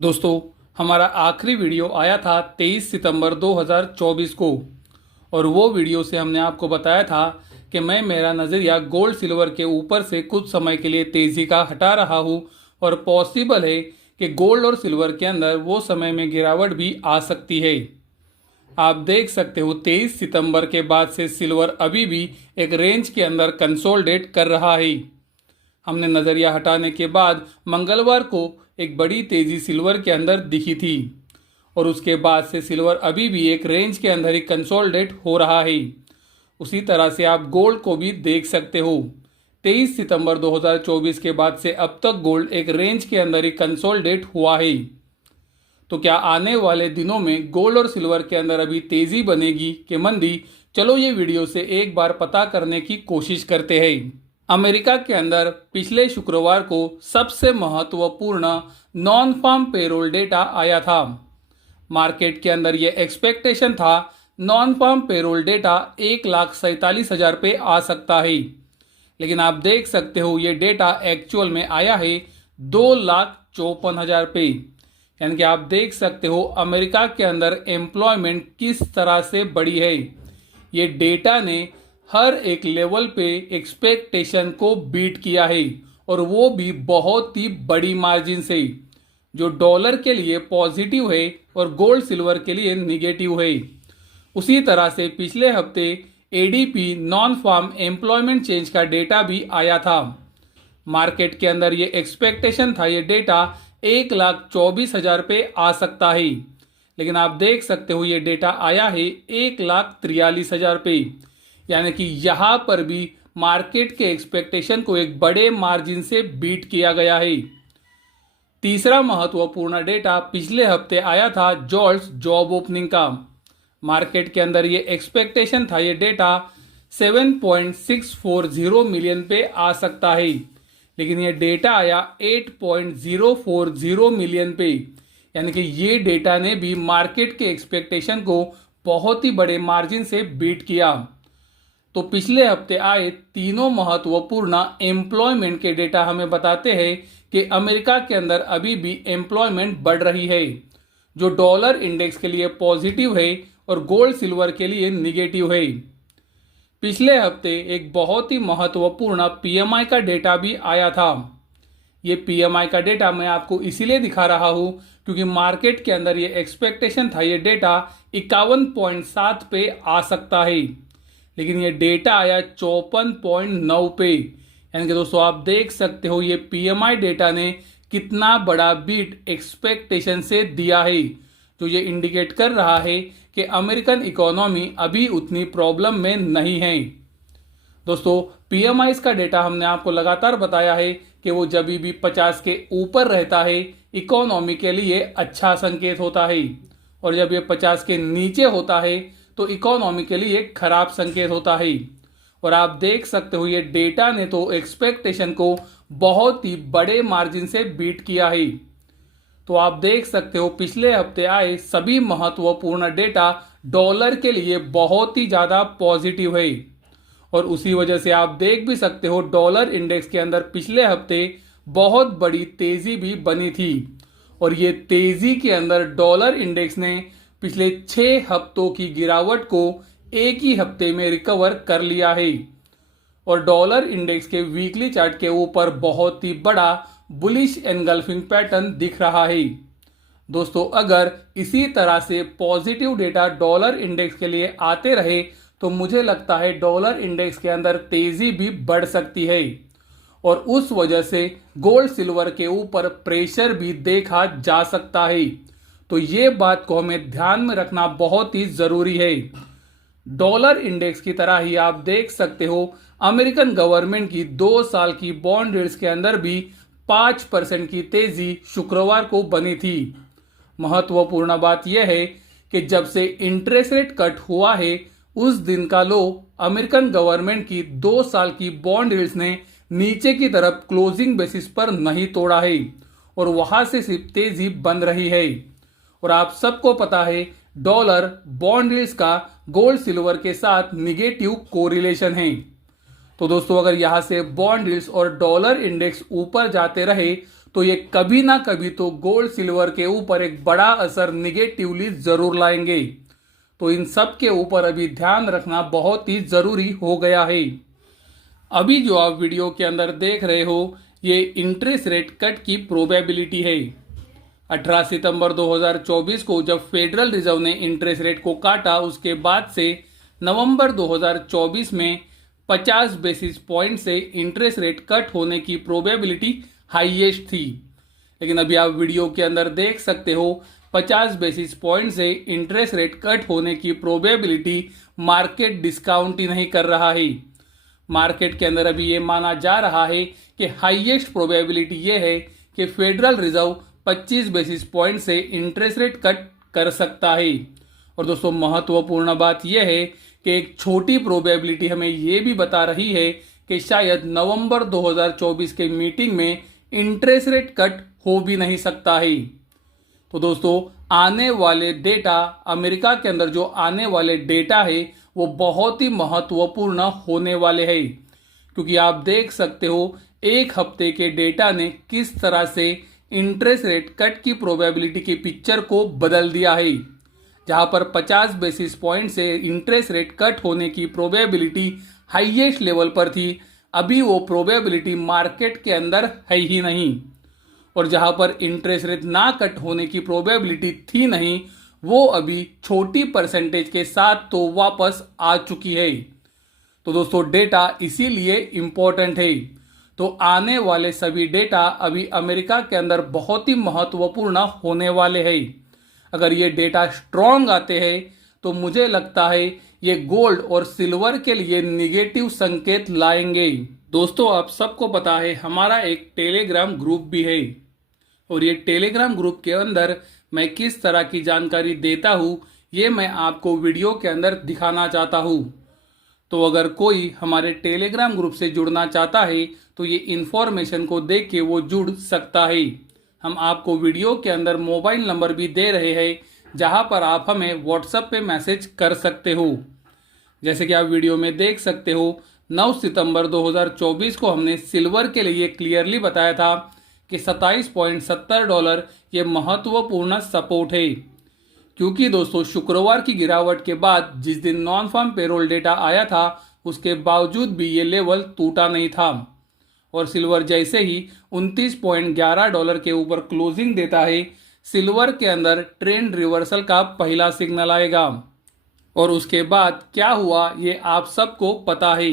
दोस्तों, हमारा आखिरी वीडियो आया था 23 सितंबर 2024 को। और वो वीडियो से हमने आपको बताया था कि मैं मेरा नज़रिया गोल्ड सिल्वर के ऊपर से कुछ समय के लिए तेज़ी का हटा रहा हूँ और पॉसिबल है कि गोल्ड और सिल्वर के अंदर वो समय में गिरावट भी आ सकती है। आप देख सकते हो 23 सितंबर के बाद से सिल्वर अभी भी एक रेंज के अंदर कंसोलिडेट कर रहा है। हमने नज़रिया हटाने के बाद मंगलवार को एक बड़ी तेज़ी सिल्वर के अंदर दिखी थी और उसके बाद से सिल्वर अभी भी एक रेंज के अंदर ही कंसोलिडेट हो रहा है। उसी तरह से आप गोल्ड को भी देख सकते हो। 23 सितंबर 2024 के बाद से अब तक गोल्ड एक रेंज के अंदर ही कंसोलिडेट हुआ है। तो क्या आने वाले दिनों में गोल्ड और सिल्वर के अंदर अभी तेज़ी बनेगी कि मंदी? चलो ये वीडियो से एक बार पता करने की कोशिश करते हैं। अमेरिका के अंदर पिछले शुक्रवार को सबसे महत्वपूर्ण नॉन फार्म पेरोल डेटा आया था। मार्केट के अंदर ये एक्सपेक्टेशन था नॉन फार्म पेरोल डेटा 1,47,000 पे आ सकता है, लेकिन आप देख सकते हो ये डेटा एक्चुअल में आया है 2,54,000 पे। यानी कि आप देख सकते हो अमेरिका के अंदर एम्प्लॉयमेंट किस तरह से बढ़ी है। ये डेटा ने हर एक लेवल पे एक्सपेक्टेशन को बीट किया है और वो भी बहुत ही बड़ी मार्जिन से, जो डॉलर के लिए पॉजिटिव है और गोल्ड सिल्वर के लिए निगेटिव है। उसी तरह से पिछले हफ्ते ADP non farm employment change का डेटा भी आया था। मार्केट के अंदर ये एक्सपेक्टेशन था ये डेटा 1,24,000 पे आ सकता है, लेकिन आप देख सकते हो ये डेटा आया है 1,43,000 पे। यानी कि यहाँ पर भी मार्केट के एक्सपेक्टेशन को एक बड़े मार्जिन से बीट किया गया है। तीसरा महत्वपूर्ण डेटा पिछले हफ्ते आया था जॉल्ट्स जॉब ओपनिंग का। मार्केट के अंदर ये एक्सपेक्टेशन था ये डेटा 7.640 मिलियन पे आ सकता है, लेकिन ये डेटा आया 8.040 मिलियन पे। यानी कि ये डेटा ने भी मार्केट के एक्सपेक्टेशन को बहुत ही बड़े मार्जिन से बीट किया। तो पिछले हफ्ते आए तीनों महत्वपूर्ण एम्प्लॉयमेंट के डेटा हमें बताते हैं कि अमेरिका के अंदर अभी भी एम्प्लॉयमेंट बढ़ रही है, जो डॉलर इंडेक्स के लिए पॉजिटिव है और गोल्ड सिल्वर के लिए निगेटिव है। पिछले हफ्ते एक बहुत ही महत्वपूर्ण पीएमआई का डेटा भी आया था। ये पीएमआई का डेटा मैं आपको इसीलिए दिखा रहा हूं क्योंकि मार्केट के अंदर ये एक्सपेक्टेशन था ये डेटा 51.7 पे आ सकता है, लेकिन ये डेटा आया 54.9 पे। यानी कि दोस्तों आप देख सकते हो ये पीएमआई डेटा ने कितना बड़ा बीट एक्सपेक्टेशन से दिया है, जो ये इंडिकेट कर रहा है कि अमेरिकन इकोनॉमी अभी उतनी प्रॉब्लम में नहीं है। दोस्तों पीएमआई का डेटा हमने आपको लगातार बताया है कि वो जब भी 50 के ऊपर रहता है इकोनॉमी के लिए अच्छा संकेत होता है, और जब ये 50 के नीचे होता है तो इकोनॉमी के लिए खराब संकेत होता है। और आप देख सकते हो ये डेटा ने तो एक्सपेक्टेशन को बहुत ही बड़े मार्जिन से बीट किया है। तो आप देख सकते हो पिछले हफ्ते आए सभी महत्वपूर्ण डेटा डॉलर के लिए बहुत ही ज्यादा पॉजिटिव है, और उसी वजह से आप देख भी सकते हो डॉलर इंडेक्स के अंदर पिछले हफ्ते बहुत बड़ी तेजी भी बनी थी। और ये तेजी के अंदर डॉलर इंडेक्स ने पिछले 6 हफ्तों की गिरावट को एक ही हफ्ते में रिकवर कर लिया है, और डॉलर इंडेक्स के वीकली चार्ट के ऊपर बहुत ही बड़ा बुलिश एनगल्फिंग पैटर्न दिख रहा है। दोस्तों अगर इसी तरह से पॉजिटिव डेटा डॉलर इंडेक्स के लिए आते रहे तो मुझे लगता है डॉलर इंडेक्स के अंदर तेजी भी बढ़ सकती है, और उस वजह से गोल्ड सिल्वर के ऊपर प्रेशर भी देखा जा सकता है। तो ये बात को हमें ध्यान में रखना बहुत ही जरूरी है। डॉलर इंडेक्स की तरह ही आप देख सकते हो अमेरिकन गवर्नमेंट की 2 साल की बॉन्ड यील्ड्स के अंदर भी 5% की तेजी शुक्रवार को बनी थी। महत्वपूर्ण बात यह है कि जब से इंटरेस्ट रेट कट हुआ है उस दिन का लो अमेरिकन गवर्नमेंट की 2 साल की बॉन्ड यील्ड्स ने नीचे की तरफ क्लोजिंग बेसिस पर नहीं तोड़ा है, और वहां से सिर्फ तेजी बन रही है। और आप सबको पता है डॉलर बॉन्ड यील्ड्स का गोल्ड सिल्वर के साथ निगेटिव कोरिलेशन है। तो दोस्तों अगर यहां से बॉन्ड यील्ड्स और डॉलर इंडेक्स ऊपर जाते रहे तो ये कभी ना कभी तो गोल्ड सिल्वर के ऊपर एक बड़ा असर निगेटिवली जरूर लाएंगे। तो इन सब के ऊपर अभी ध्यान रखना बहुत ही जरूरी हो गया है। अभी जो आप वीडियो के अंदर देख रहे हो ये इंटरेस्ट रेट कट की प्रोबेबिलिटी है। 18 सितंबर 2024 को जब फेडरल रिजर्व ने इंटरेस्ट रेट को काटा उसके बाद से नवंबर 2024 में 50 बेसिस पॉइंट से इंटरेस्ट रेट कट होने की प्रोबेबिलिटी हाईएस्ट थी। लेकिन अभी आप वीडियो के अंदर देख सकते हो 50 बेसिस पॉइंट से इंटरेस्ट रेट कट होने की प्रोबेबिलिटी मार्केट डिस्काउंट ही नहीं कर रहा है। मार्केट के अंदर अभी ये माना जा रहा है कि हाईएस्ट प्रोबेबिलिटी ये है कि फेडरल रिजर्व 25 बेसिस पॉइंट से इंटरेस्ट रेट कट कर सकता है। और दोस्तों महत्वपूर्ण बात यह है कि एक छोटी प्रोबेबिलिटी हमें यह भी बता रही है कि शायद नवंबर 2024 के मीटिंग में इंटरेस्ट रेट कट हो भी नहीं सकता है। तो दोस्तों आने वाले डेटा, अमेरिका के अंदर जो आने वाले डेटा है वो बहुत ही महत्वपूर्ण होने वाले हैं, क्योंकि आप देख सकते हो एक हफ्ते के डेटा ने किस तरह से इंटरेस्ट रेट कट की प्रोबेबिलिटी की पिक्चर को बदल दिया है। जहां पर 50 बेसिस पॉइंट से इंटरेस्ट रेट कट होने की प्रोबेबिलिटी हाईएस्ट लेवल पर थी, अभी वो प्रोबेबिलिटी मार्केट के अंदर है ही नहीं। और जहां पर इंटरेस्ट रेट ना कट होने की प्रोबेबिलिटी थी नहीं, वो अभी छोटी परसेंटेज के साथ तो वापस आ चुकी है। तो दोस्तों डेटा इसीलिए इंपॉर्टेंट है। तो आने वाले सभी डेटा अभी अमेरिका के अंदर बहुत ही महत्वपूर्ण होने वाले हैं। अगर ये डेटा स्ट्रॉन्ग आते हैं तो मुझे लगता है ये गोल्ड और सिल्वर के लिए निगेटिव संकेत लाएंगे। दोस्तों आप सबको पता है हमारा एक टेलीग्राम ग्रुप भी है, और ये टेलीग्राम ग्रुप के अंदर मैं किस तरह की जानकारी देता हूँ ये मैं आपको वीडियो के अंदर दिखाना चाहता हूँ। तो अगर कोई हमारे टेलीग्राम ग्रुप से जुड़ना चाहता है तो ये इन्फॉर्मेशन को देख के वो जुड़ सकता है। हम आपको वीडियो के अंदर मोबाइल नंबर भी दे रहे हैं जहां पर आप हमें व्हाट्सएप पे मैसेज कर सकते हो। जैसे कि आप वीडियो में देख सकते हो 9 सितंबर 2024 को हमने सिल्वर के लिए क्लियरली बताया था कि $27.70 ये महत्वपूर्ण सपोर्ट है, क्योंकि दोस्तों शुक्रवार की गिरावट के बाद जिस दिन नॉन फार्म पेरोल डेटा आया था उसके बावजूद भी ये लेवल टूटा नहीं था। और सिल्वर जैसे ही $29.11 के ऊपर क्लोजिंग देता है, सिल्वर के अंदर ट्रेंड रिवर्सल का पहला सिग्नल आएगा। और उसके बाद क्या हुआ ये आप सबको पता है।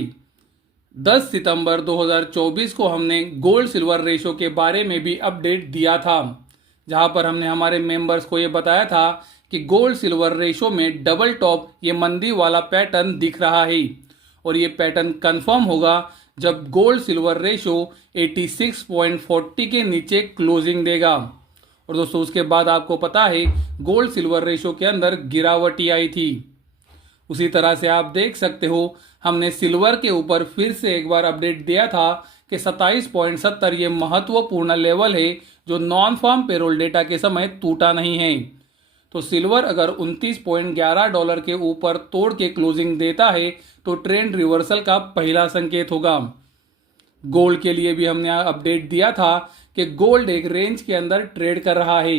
10 सितंबर 2024 को हमने गोल्ड सिल्वर रेशो के बारे में भी अपडेट दिया था, जहां पर हमने हमारे मेंबर्स को ये बताया था कि गोल्ड सिल्वर रेशो में डबल टॉप ये मंदी वाला पैटर्न दिख रहा है, और ये पैटर्न कंफर्म होगा जब गोल्ड सिल्वर रेशो 86.40 के नीचे क्लोजिंग देगा। और दोस्तों उसके बाद आपको पता है गोल्ड सिल्वर रेशो के अंदर गिरावट ही आई थी। उसी तरह से आप देख सकते हो हमने सिल्वर के ऊपर फिर से एक बार अपडेट दिया था कि 27.70 ये महत्वपूर्ण लेवल है जो नॉन फार्म पेरोल डेटा के समय टूटा नहीं है। तो सिल्वर अगर $29.11 के ऊपर तोड़ के क्लोजिंग देता है तो ट्रेंड रिवर्सल का पहला संकेत होगा। गोल्ड के लिए भी हमने अपडेट दिया था कि गोल्ड एक रेंज के अंदर ट्रेड कर रहा है।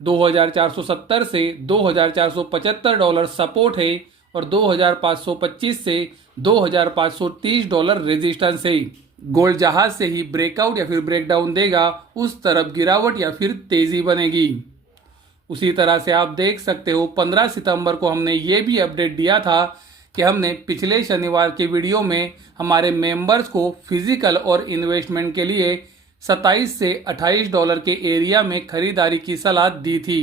2470 से $2475 सपोर्ट है और 2525 से $2530 रेजिस्टेंस है। गोल्ड जहाज से ही ब्रेकआउट या फिर ब्रेकडाउन देगा उस तरफ गिरावट या फिर तेजी बनेगी। उसी तरह से आप देख सकते हो 15 सितंबर को हमने ये भी अपडेट दिया था कि हमने पिछले शनिवार के वीडियो में हमारे मेंबर्स को फिजिकल और इन्वेस्टमेंट के लिए $27 से $28 के एरिया में खरीदारी की सलाह दी थी।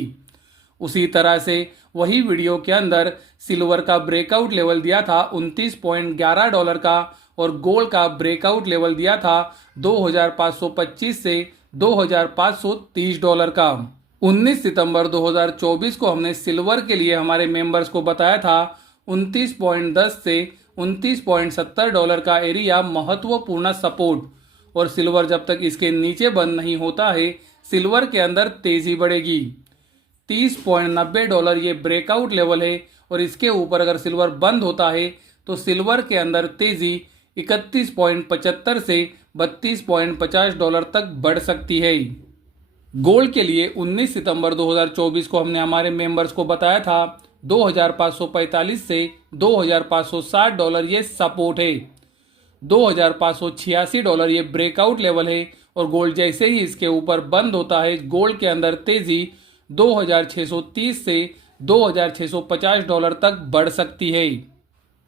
उसी तरह से वही वीडियो के अंदर सिल्वर का ब्रेकआउट लेवल दिया था $29.11 का, और गोल्ड का ब्रेकआउट लेवल दिया था 2525 से $2530 का। 19 सितंबर 2024 को हमने सिल्वर के लिए हमारे मेंबर्स को बताया था 29.10 से $29.70 का एरिया महत्वपूर्ण सपोर्ट, और सिल्वर जब तक इसके नीचे बंद नहीं होता है सिल्वर के अंदर तेजी बढ़ेगी। $30.90 ये ब्रेकआउट लेवल है, और इसके ऊपर अगर सिल्वर बंद होता है तो सिल्वर के अंदर तेजी 31.75 से $32.50 तक बढ़ सकती है। गोल्ड के लिए 19 सितंबर 2024 को हमने हमारे मेंबर्स को बताया था $2,545 से $2,560 ये सपोर्ट है, $2,586 ये ब्रेकआउट लेवल है और गोल्ड जैसे ही इसके ऊपर बंद होता है गोल्ड के अंदर तेजी 2,630 से $2,650 तक बढ़ सकती है।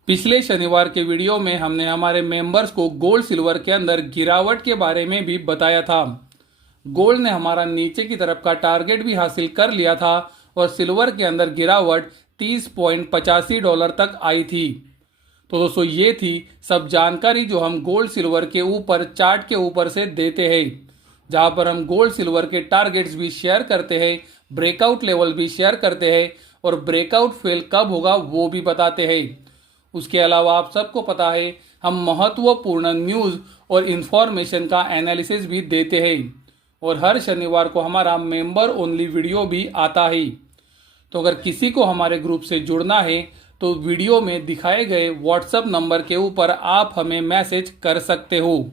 पिछले शनिवार के वीडियो में हमने हमारे मेंबर्स को गोल्ड सिल्वर के अंदर गिरावट के बारे में भी बताया था। गोल्ड ने हमारा नीचे की तरफ का टारगेट भी हासिल कर लिया था और सिल्वर के अंदर गिरावट $30.85 तक आई थी। तो दोस्तों ये थी सब जानकारी जो हम गोल्ड सिल्वर के ऊपर चार्ट के ऊपर से देते हैं, जहां पर हम गोल्ड सिल्वर के टारगेट्स भी शेयर करते हैं, ब्रेकआउट लेवल भी शेयर करते हैं और ब्रेकआउट फेल कब होगा वो भी बताते हैं। उसके अलावा आप सबको पता है हम महत्वपूर्ण न्यूज़ और इन्फॉर्मेशन का एनालिसिस भी देते हैं और हर शनिवार को हमारा मेंबर ओनली वीडियो भी आता है। तो अगर किसी को हमारे ग्रुप से जुड़ना है तो वीडियो में दिखाए गए व्हाट्सएप नंबर के ऊपर आप हमें मैसेज कर सकते हो।